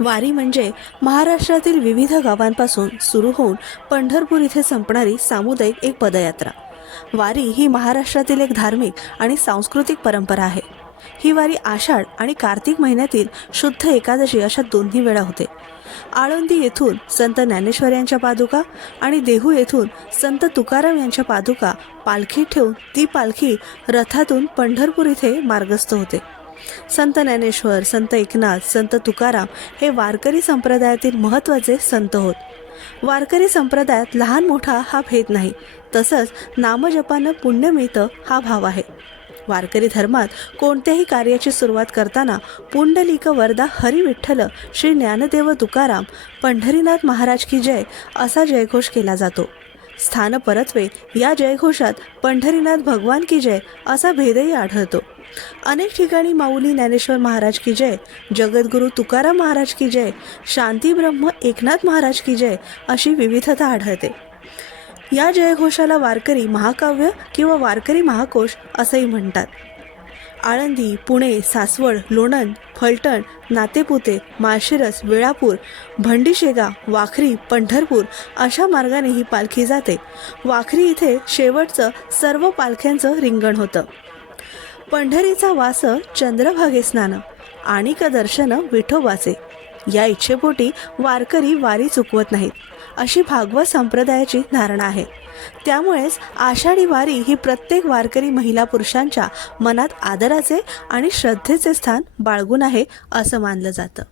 वारी म्हणजे महाराष्ट्रातील विविध गावांपासून सुरू होऊन पंढरपूर इथे संपणारी सामुदायिक एक पदयात्रा. वारी ही महाराष्ट्रातील एक धार्मिक आणि सांस्कृतिक परंपरा आहे. ही वारी आषाढ आणि कार्तिक महिन्यातील शुद्ध एकादशी अशा दोन्ही वेळा होते. आळंदी येथून संत ज्ञानेश्वर यांच्या पादुका आणि देहू येथून संत तुकाराम यांच्या पादुका पालखी ठेवून ती पालखी रथातून पंढरपूर इथे मार्गस्थ होते. संत ज्ञानेश्वर संत एकनाथ संत तुकाराम हे वारकरी संप्रदायातील महत्त्वाचे संत होत. वारकरी संप्रदायात लहान मोठा हा भेद नाही तसंच नामजपानं पुण्य मिळतं हा भाव आहे. वारकरी धर्मात कोणत्याही कार्याची सुरुवात करताना पुंडलिक वरदा हरी विठ्ठल श्री ज्ञानदेव तुकाराम पंढरीनाथ महाराज की जय असा जयघोष केला जातो. स्थान परत्वे या जयघोषात पंढरीनाथ भगवान की जय असा भेदही आढळतो. अनेक ठिकाणी माऊली ज्ञानेश्वर महाराज की जय जगद्गुरू तुकाराम महाराज की जय शांती ब्रह्म एकनाथ महाराज की जय अशी विविधता आढळते. या जयघोषाला वारकरी महाकाव्य किंवा वारकरी महाकोश असंही म्हणतात. आळंदी पुणे सासवड लोणंद फलटण नातेपुते माळशिरस वेळापूर भंडीशेगा वाखरी पंढरपूर अशा मार्गाने ही पालखी जाते. वाखरी इथे शेवटचं सर्व पालख्यांचं रिंगण होतं. पंढरीचा वास चंद्रभागे स्नान आणि का दर्शन विठोबाचे. या इच्छेपोटी वारकरी वारी चुकवत नाहीत अशी भागवत संप्रदायाची धारणा आहे. त्यामुळेच आषाढी वारी ही प्रत्येक वारकरी महिला पुरुषांच्या मनात आदराचे आणि श्रद्धेचे स्थान बाळगून आहे असं मानलं जातं.